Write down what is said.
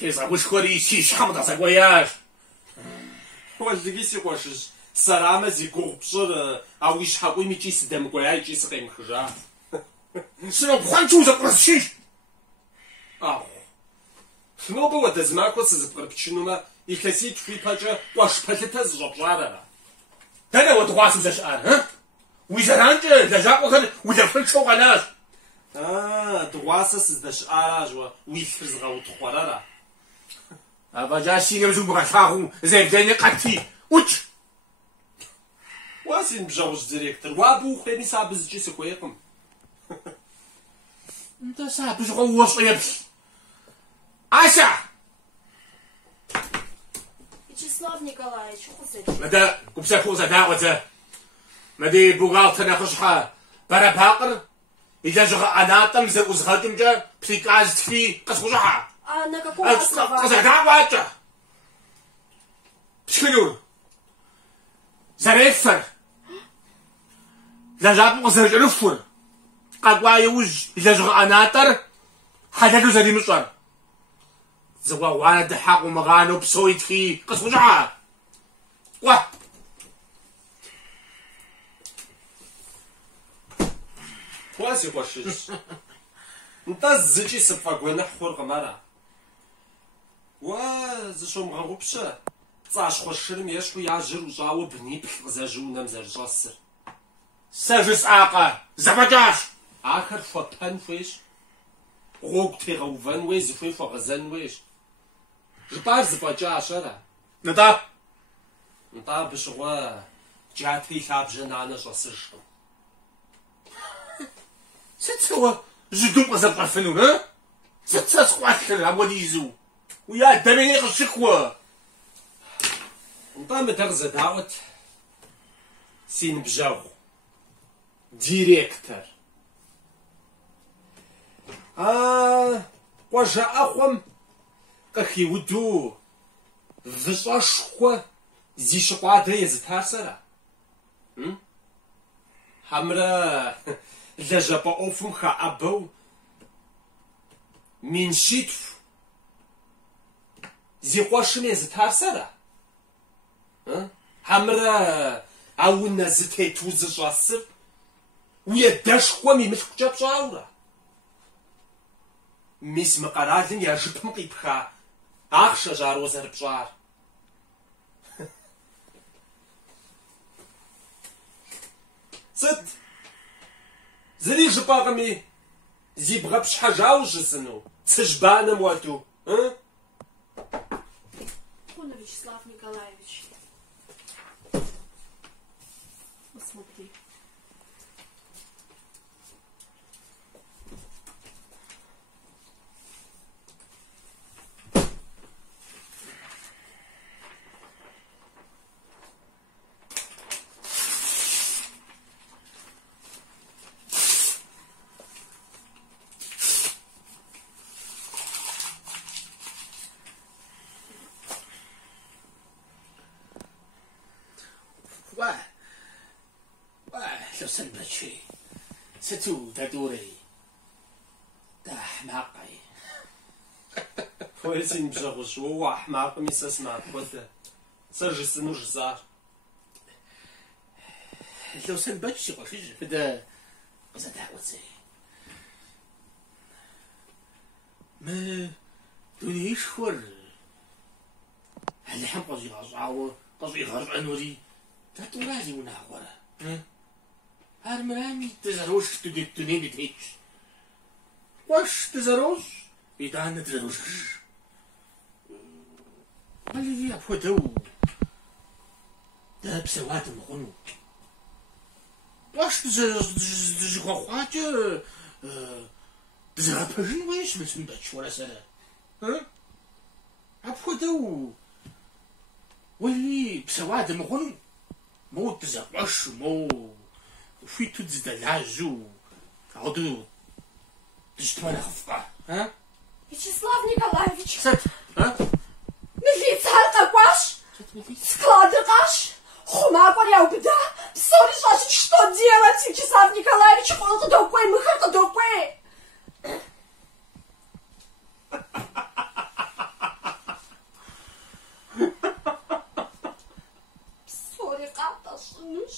Тезагушкори сишхамда сагояж. Уэлдыги си къуэшыжь. Сарамэ зи гугъу пщӏыр а уи щхьэкъуийм икӏи сыдэмыкӏуея икӏи сыкъемыхыжа. Сынопхъуэнщӏу узэпкърысщыж. Ӏэхъу. Нобэ уэдэ зы махуэ сызыпкърыпчынумэ, илъэситху ипэкӏэ къуэш пэлъытэ зыщӏэпщӏарэрэ. Дэнэ уэ дыгъуасэм зэщыӏар, уи зэранкӏэ лэжьакъуэхэр улэфыншэу къэнащ. Дыгъуасэ сыздэщыӏаращ уэ уи лъыр згъэутхъуэрэрэ. Абэкӏа си нэм зумыгъэлъагъуу зебдени къэти. Ӏукӏ! Уэ си ныбжьэгъущ директор, уэ абы ухуейми сэ абы зыкӏи сыхуейкъым. Нтӏэ сэ абы щыгъуэ уэ щӏеплъ. Ася! Вячеслав Николаевич, ухъузэкӏ. Мыдэ гупсэхуӏу зэдагъуэдзэ. Мыди бухгалтер нэхъыщхьэ Бэрабакъыр и лэжьыгъэ ӏэнатӏэм зэӏузгъэкӏымкӏэ приказ тхи къысхущӏыхьэ. А на каком основании? Къызэдагъуэкӏэ. Пшхынур. Зэрефэр. Лэжьапӏэм къызэрыкӏэрыфур. Къэкӏуа иужь и лэжьыгъэ ӏэнатӏэр хьэлэлу зэримыщӏэр. Зыгъуэ гъуанэ дыхьэ къыумыгъанэу псори тхи къысхущӏыхьэ. Къуэ! Уэ си къуэшыжь. Нтӏэ зыкӏи сыпфӏэгуэныхь хъуркъым ара. Уэ зыщомыгъэгъупщэ. Пцӏащхъуэ шырым ещхьу я жьыр ущӏауэ быниплӏ къызэжьу унэм зэрыщӏэсыр. Сэ жысӏакъэ. Зэфӏэкӏащ. Ахэр хуэпэн хуейщ. Гъуэгу тегъэувэн хуей, зыхуей хуэгъэзэн хуейщ. Жыпӏар зыфӏэкӏащ ара. Нтӏэ. Нтӏэ абы щыгъуэ джатэ и лъабжьэ нанэ щӏэсыжкъым. Сыт сэ жьыдум къызэпкъэфынур, Сыт сэ схуэлъыр апхуэдизу? Уи адэм къыщыхуэ. Нтӏэ мыдэ къызэдаӏуэт си ныбжьэгъу. Директор. Къуажэӏэхъуэм къыхиуду выщӏэшхуэ зи щыкъуадэ езытар сэра? Хьэмрэ лэжьапӏэ ӏуэхум хаӏэбэу мин щитху зи къуэшым езытар сэра? Хьэмрэ а унэ зытету зыщӏэсыр уи адэшхуэм имылъхукӏэ пщӏауэрэ? Мис мы къэралым я жыпым къипха ахъшэщ ар уэ зэрыпщӏар. Сыт? Зыри жыпӏэкъыми, зи бгъэпщхьэжауэ ущысыну, цыжьбанэм уэду, Хуна, Вячеслав Николаевич. Посмотри. سلبتشي ستو تدوري تحماقي خويا نبجغوش هو حماق ميس اسمع خويا سجسنو جزار لو سلبتشي قفيج بدا قصة دعوتي ما دونيش خور هل حم قصي غزعو قصي غرب عنوري تطورازي ونعورة هرمرامي تزروش تدتنين تهيج واش تزروش إدان تزروش مالي لي أبو دو ده بسوات مغنو واش تزغوخوات تزغبجن ويش بسنبتش ولا سنة أبو دو ولي بسوات مغنو مو تزغوش مو في تدز دلاجو عضو تجتمع خفقة Вячеслав Николаевич! Сет, Милицар такваш! Складываш! Хумакор я убеда! Псори шаши, что делать? Вячеслав Николаевич, холодно докой, мыхар-то докой! хъунущ.